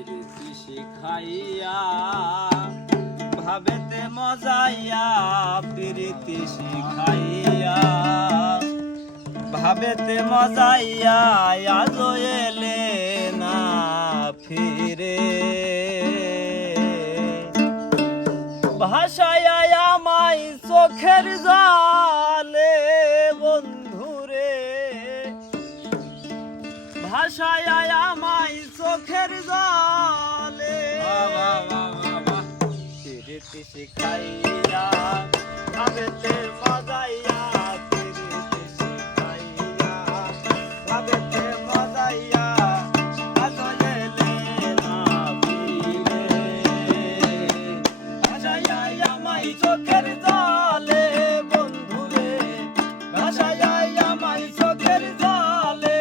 প্রীতি শিখাইয়া ভাবেতে মজাইয়া প্রীতি শিখাইয়া ভাবেতে মজাইয়া আজ এলে না ফিরে ভাষায় আমায় চোখের জালে বন্ধুরে ভাষায় আমায় চোখের জালে প্রীতি শিখাইয়া ভাবেতে মজাইয়া প্রীতি শিখাইয়া ভাবেতে মজাইয়া আজ এলে না ফিরে ভাষায় আমায় চোখের জালে বন্ধুরে ভাষায় আমায় চোখের জালে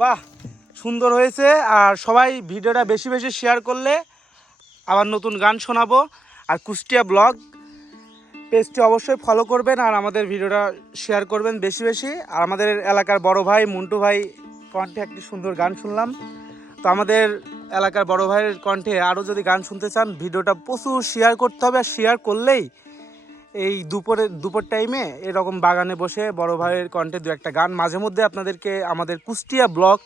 বাহ, সুন্দর হয়েছে। আর সবাই ভিডিওটা বেশি বেশি শেয়ার করলে আবার নতুন গান শোনাবো। আর কুষ্টিয়া ব্লগ পেজটি অবশ্যই ফলো করবেন আর আমাদের ভিডিওটা শেয়ার করবেন বেশি বেশি। আর আমাদের এলাকার বড় ভাই মন্টু ভাই কণ্ঠে একটি সুন্দর গান শুনলাম। তো আমাদের এলাকার বড় ভাইয়ের কণ্ঠে আরও যদি গান শুনতে চান ভিডিওটা প্রচুর শেয়ার করতে হবে। আর শেয়ার করলেই এই দুপুর টাইমে এরকম বাগানে বসে বড় ভাইয়ের কণ্ঠে দু একটা গান মাঝে মধ্যে আপনাদেরকে আমাদের কুষ্টিয়া ব্লগ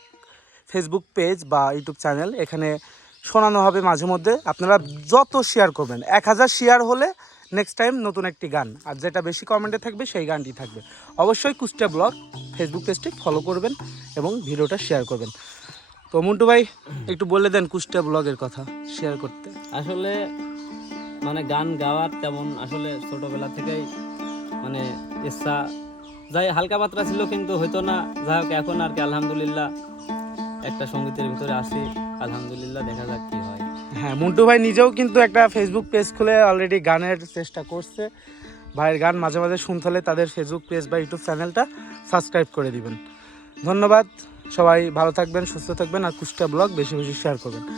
ফেসবুক পেজ বা ইউটিউব চ্যানেল এখানে শোনানো হবে মাঝে মধ্যে। আপনারা যত শেয়ার করবেন 1000 শেয়ার হলে নেক্সট টাইম নতুন একটি গান, আর যেটা বেশি কমেন্টে থাকবে সেই গানটি থাকবে। অবশ্যই কুষ্টিয়া ব্লগ ফেসবুক পেজটি ফলো করবেন এবং ভিডিওটা শেয়ার করবেন। তো মন্টু ভাই একটু বলে দেন কুষ্টিয়া ব্লগের কথা শেয়ার করতে। আসলে মানে গান গাওয়ার তেমন আসলে ছোটবেলা থেকেই মানে ইচ্ছা যাই হালকা পাতলা ছিল, কিন্তু হয়তো না। যাই হোক এখন আর কি আলহামদুলিল্লাহ একটা সঙ্গীতের ভিতরে আসি, আলহামদুলিল্লাহ দেখা যাক কি হয়। হ্যাঁ, মন্টু ভাই নিজেও কিন্তু একটা ফেসবুক পেজ খুলে অলরেডি গানের চেষ্টা করছে। ভাইয়ের গান মাঝে মাঝে শুনতে হলে তাদের ফেসবুক পেজ বা ইউটিউব চ্যানেলটা সাবস্ক্রাইব করে দিবেন। ধন্যবাদ, সবাই ভালো থাকবেন, সুস্থ থাকবেন, আর কুষ্টিয়া ব্লগ বেশি বেশি শেয়ার করবেন।